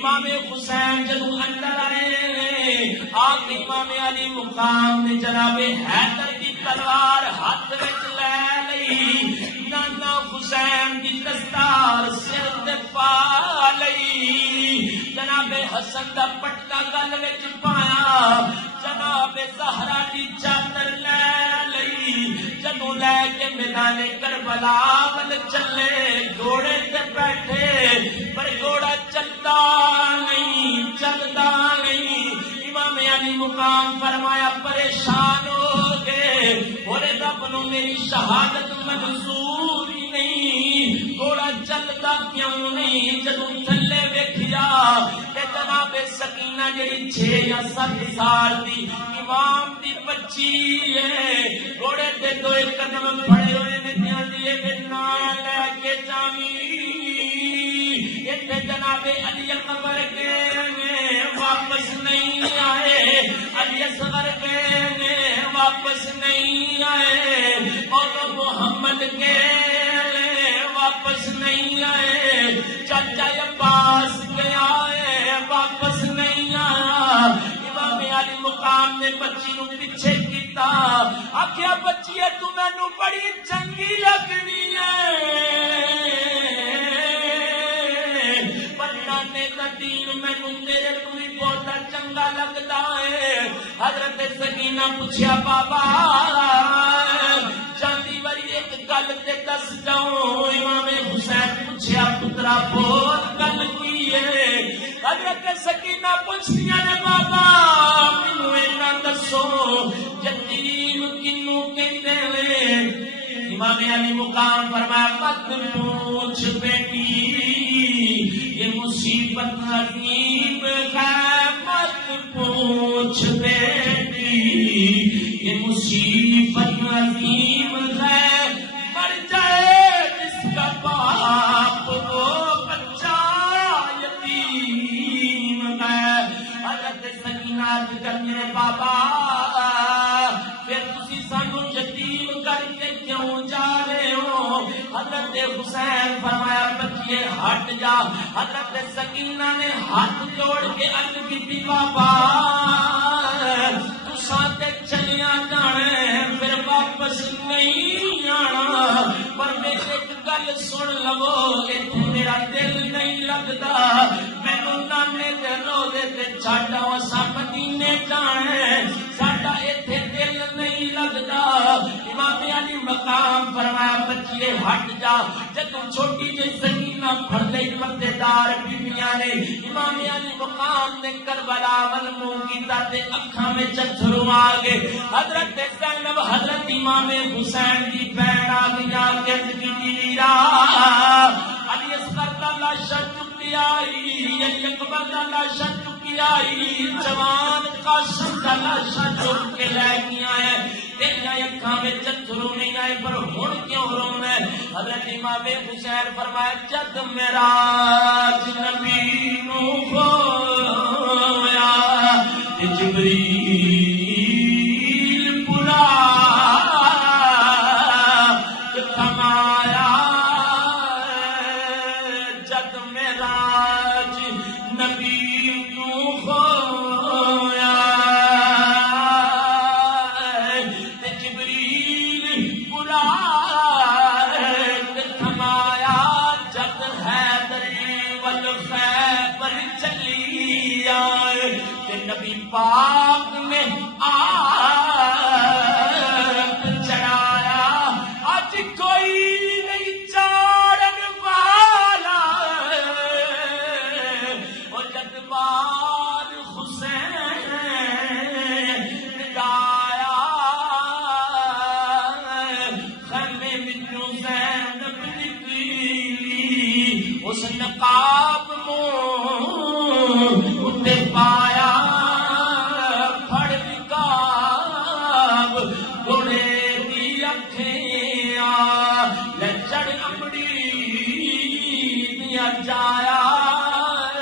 امام حسین جدو اندر آئے آگے امام علی مقام نے جناب حیدر کی تلوار ہاتھ وچ لے لئی نانا حسین کی دستار سر تے پا لئی جناب حسن دا پٹکا گل وچ پایا جناب زہرا دی چادر لے لئی جدو لے کے میدان کربلا ول چلے گھوڑے تے بیٹھے پر گھوڑا چلتا نہیں امام علی مقام فرمایا پریشان ہو گئے اور رب نو میری شہادت منظور ہی نہیں گھوڑا چلتا کیوں نہیں جدو تھلے ویکھیا تے جناب سکینہ جڑی 6 یا 7 سال دی امام دی بچی ہے گھوڑے تے 2 قدم پھڑے ہوئے نے جاندی ہے نال لے کے جاویں اتنے جناب علی اکبر کے واپس نہیں آئے علی اصغر کے واپس نہیں آئے اور محمد کے واپس نہیں آئے چاچا عباس کے آئے واپس نہیں آیا امام علی مقام نے بچی نو پیچھے کیتا آخیا بچی تو مینوں بڑی چنگی لگنی ہے دین مینوں تیرے تو بھی بہت چنگا لگتا ہے حضرت سکینہ پوچھیا بابا جاندی واری ایک گل تے دس جاؤ امام حسین پوچھیا پترا بول گل کی ہے حضرت سکینہ پوچھدیاں نے بابا مینوں اینا دسو یتیم کنوں کہندے نے امام علی مقام فرمایا مت پوچھ بیٹی یہ مصیبت عظیم ہے مت پوچھ بیٹی یہ مصیبت عظیم ہے مر جائے جس کا باپ وہ بچہ یتیم ہے حضرت سکینہ کرنے بابا پھر تسی سانو یتیم کر کے کیوں جا رہے ہو حضرت حسین فرمایا بچے ہٹ جا حضرت سکینہ نے ہاتھ جوڑ کے عرض کی بابا تو ساتھ چلیا جانا پھر واپس نہیں آنا پر میرے ایک گل سن لو اتنے میرا دل نہیں لگتا مینوں نانے دے روزے تے چھڈ آؤ اساں مدینے جانا ساڈا ایتھے دل نہیں لگتا امام علی مقام فرمایا بچے ہٹ جا جدوں چھوٹی جی سکینہ پھڑ لئی پردے دار بیویاں نے امام علی مقام نے کربلا ول منہ کیتا تے اکھاں وچ اتھرو آ گئے حضرت زینب حضرت امام حسین دی بہن آ گئی آ کے کیتی ویرا علی اصغر دا لاشا چکی آئی علی اکبر دا لاشا چکی آئی جوان قاسم دا لاشا چک کے لے کے آئے تیریا اکھاں وچ اتھرو نہیں آئے پر ہن کیوں رونا ہے حضرت امام حسین فرمایا جد میرا نبی نو ہویا جبریل بلا کمایا جد میرا نبی نو ہویا جبریل بلا کمایا جد حیدر والخیبر چلی آئے نبی پاک